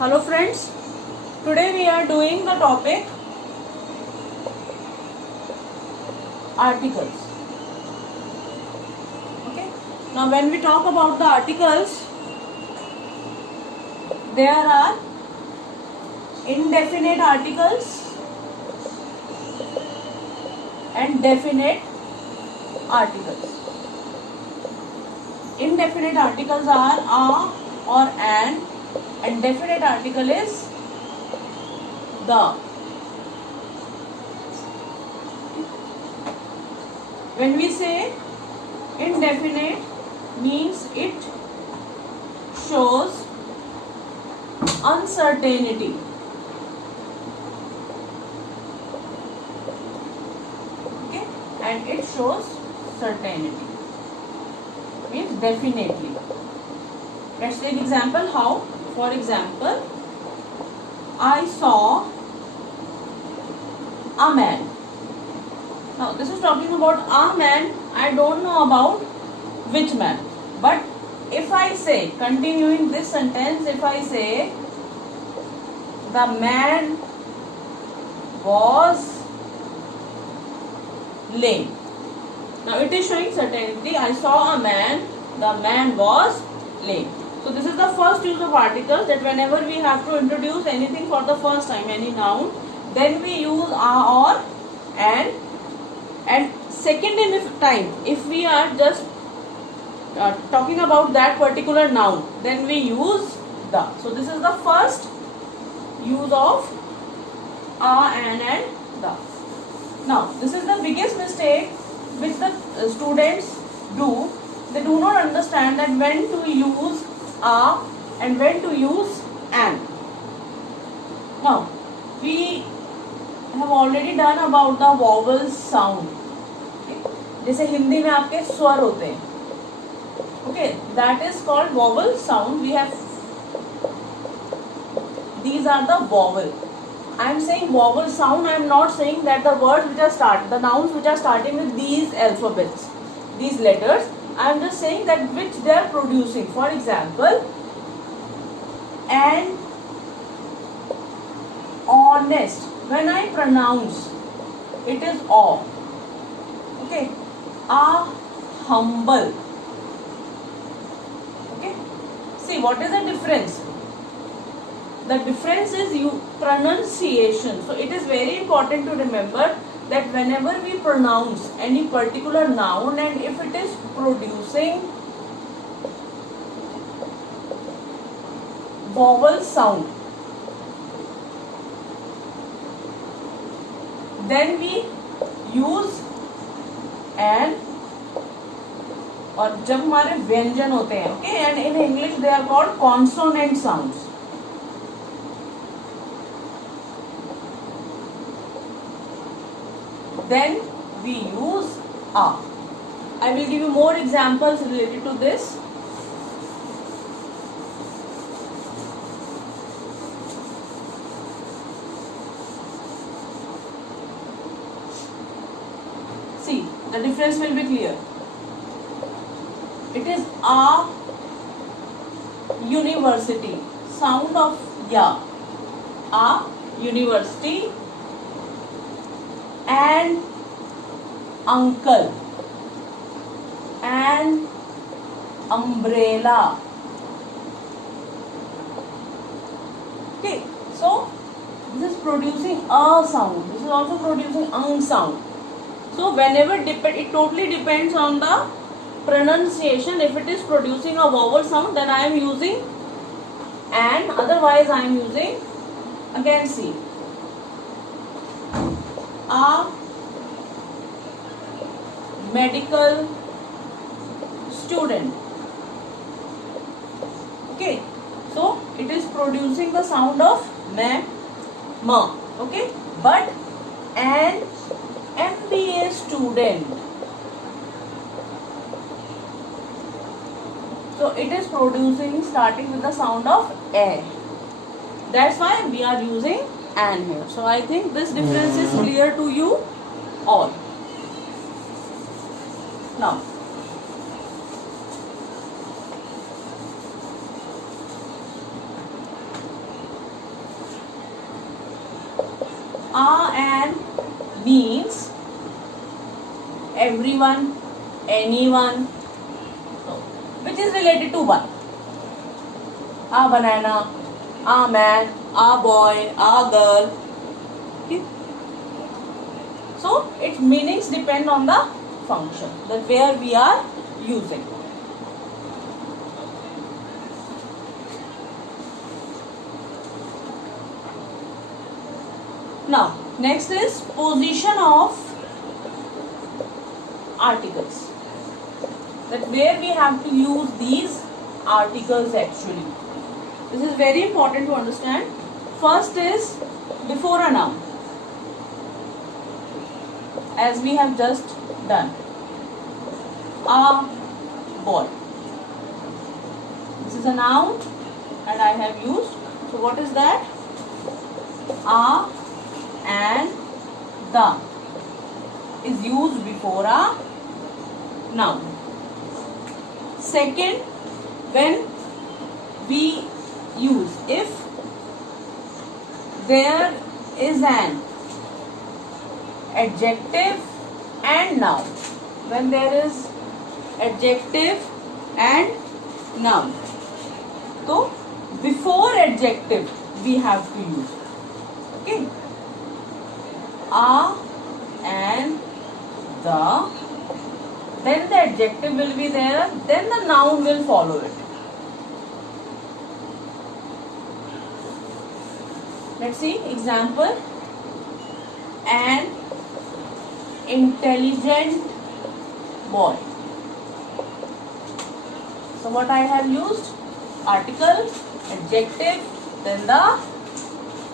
Hello friends, today we are doing the topic articles. Okay, now when we talk about the articles, there are indefinite articles and definite articles. Indefinite articles are a or an, and definite article is the. When we say indefinite, means it shows uncertainty. Okay, and it shows certainty. Means definitely. Let's take example. How? For example, I saw a man. Now this is talking about a man. I don't know about which man. But if I say, continuing this sentence, if I say the man was lame. Now it is showing certainty. I saw a man. The man was lame. So this is the first use of articles, that whenever we have to introduce anything for the first time, any noun, then we use a or an. And second in time, if we are just talking about that particular noun, then we use the. So this is the first use of a, an and the. Now this is the biggest mistake which the students do. They do not understand that when to use a and when to use an. Now we have already done about the vowel sound. जैसे हिंदी में आपके स्वर होते हैं. Okay, that is called vowel sound. We have, these are the vowel. I am saying vowel sound. I am not saying that the words which are the nouns which are starting with these alphabets, these letters. I am just saying that which they are producing. For example, an honest. When I pronounce, it is aw. Okay, a humble. Okay, see what is the difference? The difference is pronunciation. So it is very important to remember that whenever we pronounce any particular noun, and if it is producing vowel sound, then we use an. और जब हमारे व्यंजन होते हैं, okay, and in English they are called consonant sounds. Then we use a. I will give you more examples related to this. See, the difference will be clear. It is a university. Sound of ya. A university. And uncle, and umbrella. Okay, so this is producing a sound. This is also producing ang sound. So whenever it totally depends on the pronunciation. If it is producing a vowel sound, then I am using an. Otherwise, I am using, again see, a medical student. Okay, so it is producing the sound of ma. Okay, but an MBA student, so it is producing starting with the sound of a. That's why we are using an here. So I think this difference is clear to you all. Now and means everyone, anyone, so, which is related to one. A banana, a man, a boy, a girl. Okay. So its meanings depend on the function that where we are using. Now next is position of articles, that where we have to use these articles actually. This is very important to understand. First is before a noun, as we have just done. A boy. This is a noun and I have used. So what is that? A and the is used before a noun. Second, when we use, if there is an adjective and noun, when there is adjective and noun, so before adjective we have to use, okay, a and the, then the adjective will be there, then the noun will follow it. Let's see example. An intelligent boy. So what I have used? Article, adjective, then the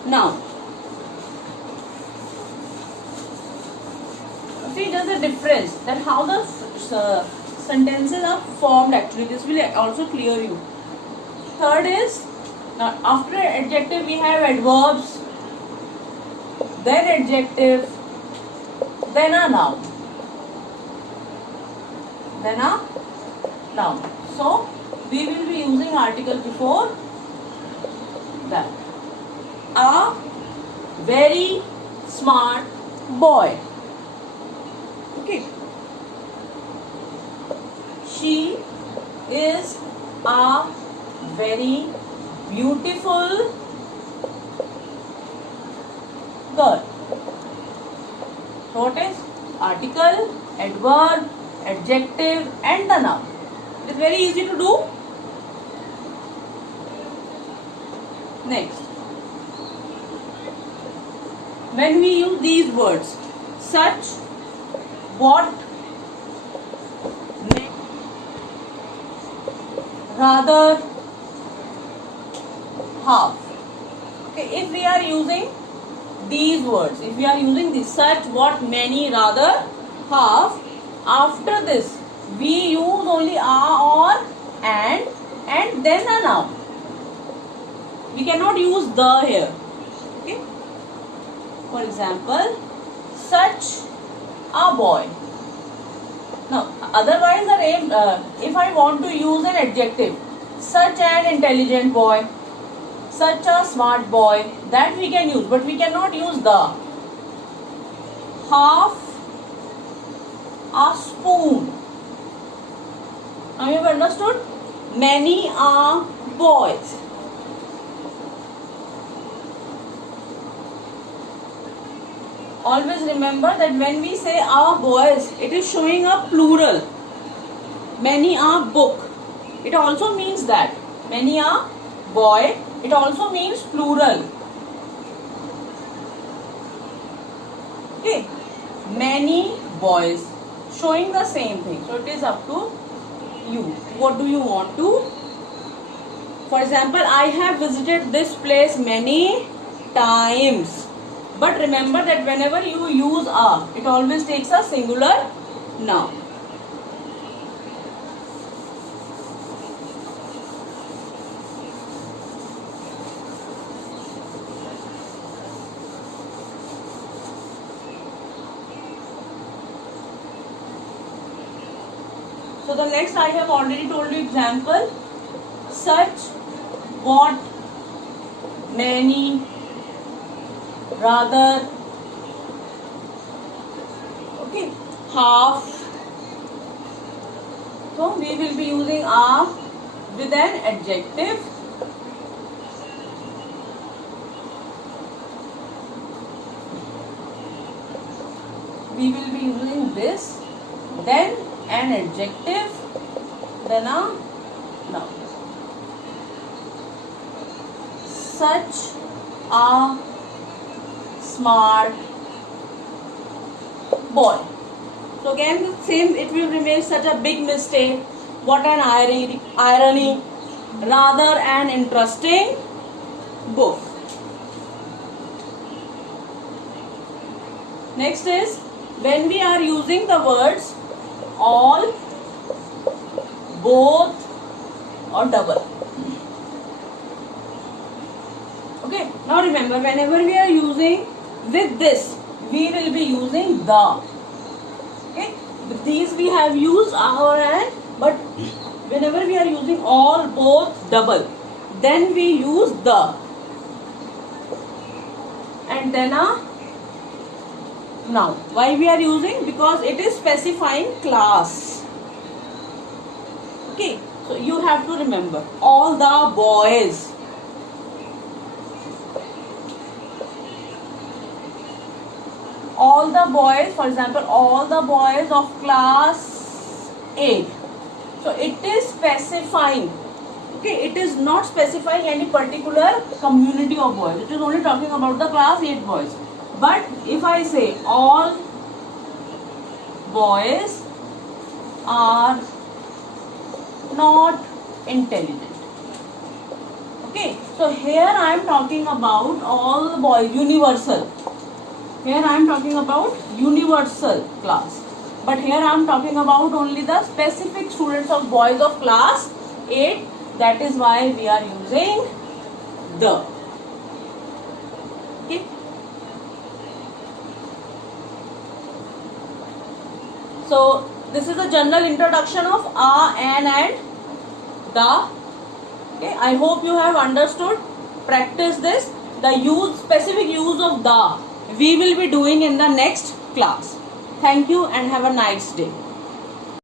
noun. See, there's a difference that how the sentences are formed actually. This will also clear you. Third is, now after adjective we have adverbs, then adjective, then a noun. Then a noun. So we will be using article before that. A very smart boy. Okay. She is a very beautiful girl. So what is article, adverb, adjective and the noun. It is very easy to do. Next, when we use these words, such, what, rather, half. Okay, if we are using these words, if we are using this such, what, many, rather, half, after this we use only a or and then a noun. We cannot use the here. Okay. For example, such a boy. Now, otherwise, if I want to use an adjective, such an intelligent boy, such a smart boy, that we can use, but we cannot use the. Half a spoon. Now you have understood? Many are boys. Always remember that when we say our boys, it is showing a plural. Many are book. It also means that. Many are boy. It also means plural. Okay. Many boys. Showing the same thing. So it is up to you. What do you want to? For example, I have visited this place many times. But remember that whenever you use a, it always takes a singular noun. So the next I have already told you example. Such, what, many, rather, half. So we will be using a with an adjective. We will be using this, then an adjective, then a noun. Such a smart boy. So again, same, it will remain such a big mistake. What an irony, rather an interesting book. Next is when we are using the words all, both or double. Okay, now remember, whenever we are using with this, we will be using the. Okay, with these we have used our and, but whenever we are using all, both, double, then we use the and then a noun. Why we are using? Because it is specifying class. Okay, so you have to remember all the boys. All the boys, for example, all the boys of class 8. So it is specifying. Okay, it is not specifying any particular community of boys. It is only talking about the class 8 boys. But if I say all boys are not intelligent. Okay, so here I am talking about all the boys, universal. Here I am talking about universal class. But here I am talking about only the specific students of boys of class 8. That is why we are using the. Okay. So this is a general introduction of a, an and the. Okay, I hope you have understood. Practice this. The specific use of the we will be doing in the next class. Thank you and have a nice day.